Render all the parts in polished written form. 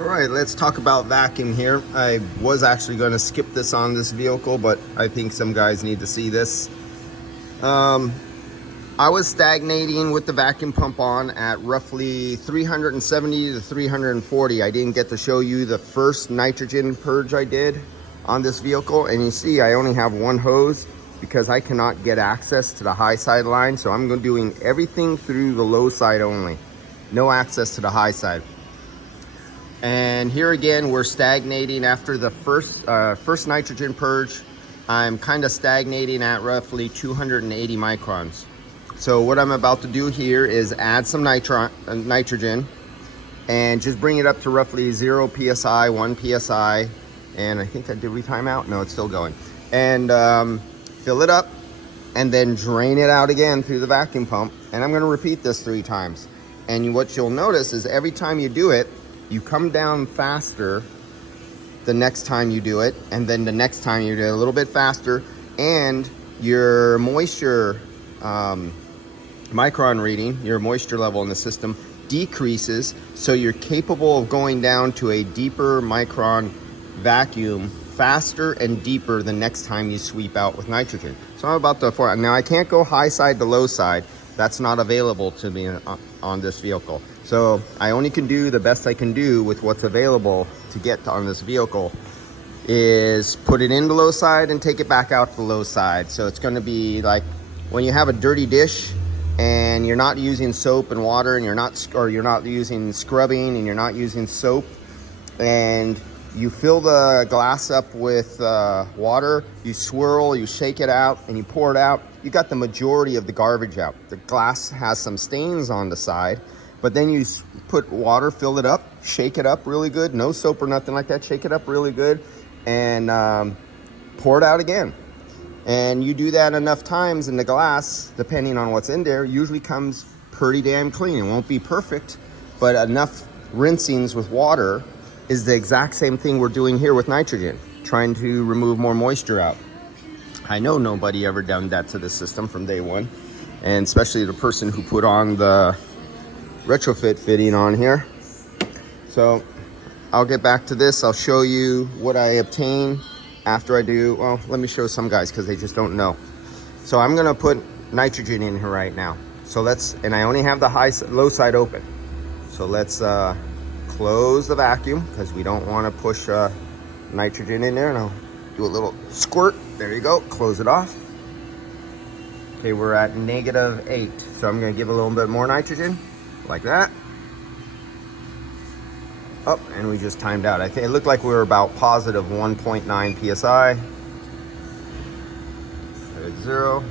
All right, let's talk about vacuum here. I was actually going to skip this on this vehicle, but I think some guys need to see this. I was stagnating with the vacuum pump on at roughly 370 to 340. I didn't get to show you the first nitrogen purge I did on this vehicle. And you see, I only have one hose because I cannot get access to the high side line. So I'm doing everything through the low side only. No access to the high side. And here again, we're stagnating after the first nitrogen purge. I'm kind of stagnating at roughly 280 microns. So what I'm about to do here is add some nitrogen and just bring it up to roughly 0 PSI, 1 PSI. And I think did we time out? No, it's still going. And fill it up and then drain it out again through the vacuum pump. And I'm gonna repeat this 3 times. And what you'll notice is every time you do it, you come down faster the next time you do it, and then the next time you do it a little bit faster, and your moisture micron reading, your moisture level in the system decreases, so you're capable of going down to a deeper micron vacuum faster and deeper the next time you sweep out with nitrogen. So I'm about to, now I can't go high side to low side. That's not available to me on this vehicle. So I only can do the best I can do with what's available to get on this vehicle is put it in the low side and take it back out to the low side. So it's going to be like when you have a dirty dish and you're not using soap and water, and you're not using scrubbing, and you're not using soap, and you fill the glass up with water, you swirl, you shake it out, and you pour it out, you got the majority of the garbage out. The glass has some stains on the side, but then you put water, fill it up, shake it up really good, no soap or nothing like that, shake it up really good, and pour it out again. And you do that enough times, and the glass, depending on what's in there, usually comes pretty damn clean. It won't be perfect, but enough rinsings with water is the exact same thing we're doing here with nitrogen, trying to remove more moisture out. I know nobody ever done that to the system from day one, and especially the person who put on the retrofit fitting on here. So I'll get back to this. I'll show you what I obtain after I do. Well, let me show some guys because they just don't know. So I'm gonna put nitrogen in here right now. So and I only have the low side open. So let's close the vacuum because we don't want to push nitrogen in there. And I'll do a little squirt. There you go. Close it off. Okay, we're at -8. So I'm gonna give a little bit more nitrogen, like that. Oh, and we just timed out. I think it looked like we were about positive 1.9 PSI. At 0.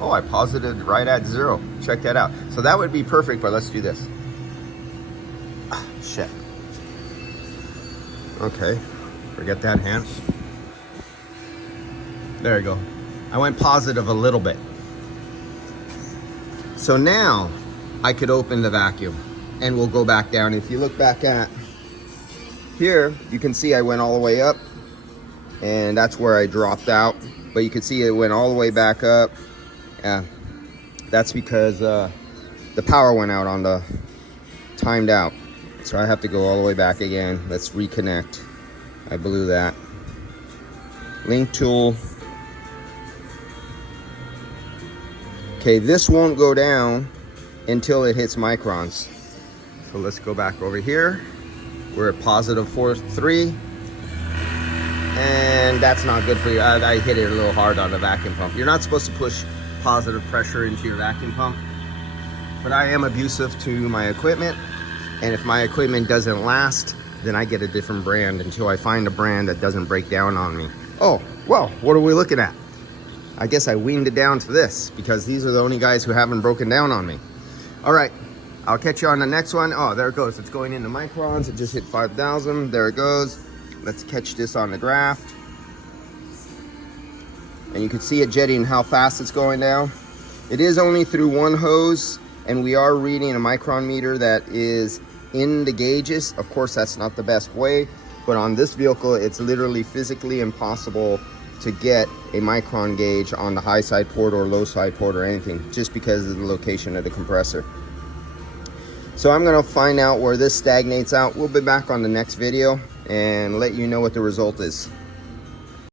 Oh, I posited right at 0. Check that out. So that would be perfect, but let's do this. Ah, shit. Okay, forget that hand. There you go. I went positive a little bit. So now I could open the vacuum and we'll go back down. If you look back at here, you can see I went all the way up, and that's where I dropped out. But you can see it went all the way back up. Yeah, that's because the power went out on the timed out. So I have to go all the way back again. Let's reconnect. I blew that. Link tool. Okay, this won't go down until it hits microns. So let's go back over here. We're at positive 4.3, and that's not good for you. I hit it a little hard on the vacuum pump. You're not supposed to push positive pressure into your vacuum pump, but I am abusive to my equipment, and if my equipment doesn't last, then I get a different brand until I find a brand that doesn't break down on me. Oh, well, what are we looking at? I guess I weaned it down to this because these are the only guys who haven't broken down on me. All right. I'll catch you on the next one. Oh, there it goes. It's going into microns. It just hit 5,000. There it goes. Let's catch this on the graph. And you can see it jetting how fast it's going down. It is only through one hose, and we are reading a micron meter that is in the gauges. Of course, that's not the best way, but on this vehicle, it's literally physically impossible to get a micron gauge on the high side port or low side port or anything, just because of the location of the compressor. So I'm gonna find out where this stagnates out. We'll be back on the next video and let you know what the result is.